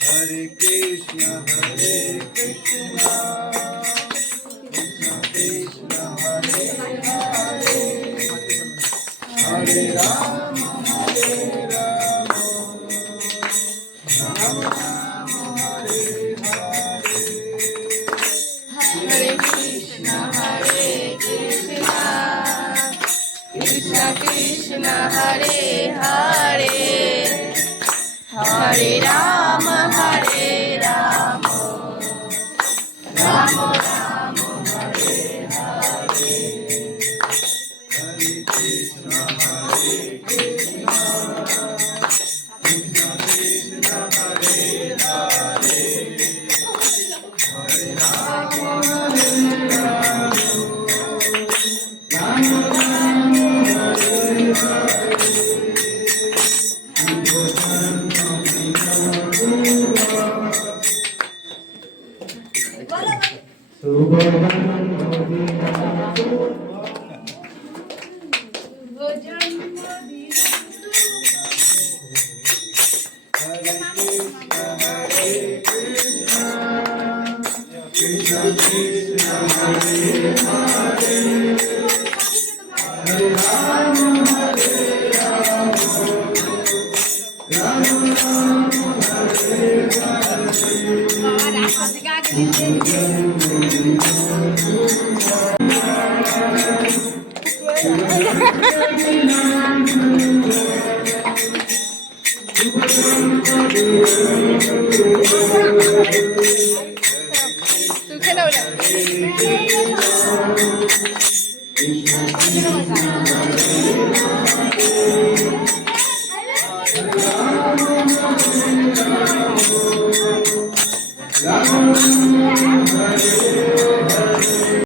Hare Krishna, Hare Krishna, Krishna Hare Hare, Hare Rama, Hare Rama, Rama Rama, Hare Hare. Hare Krishna, Hare Krishna, Krishna Krishna, Hare Hare, Hare Rama, Hare Rama, Rama Rama, Hare Hare. Hare Krishna, Hare Krishna, Krishna Krishna, Hare Hare, Hare Rama, Hare Rama, Rama Rama, Hare Hare. Hare Krishna, Hare Krishna, Krishna Krishna, Hare Hare, Hare Rama, Hare Rama, Rama Rama, Hare तू खेळवलं Krishna, Krishna, Hare Hare.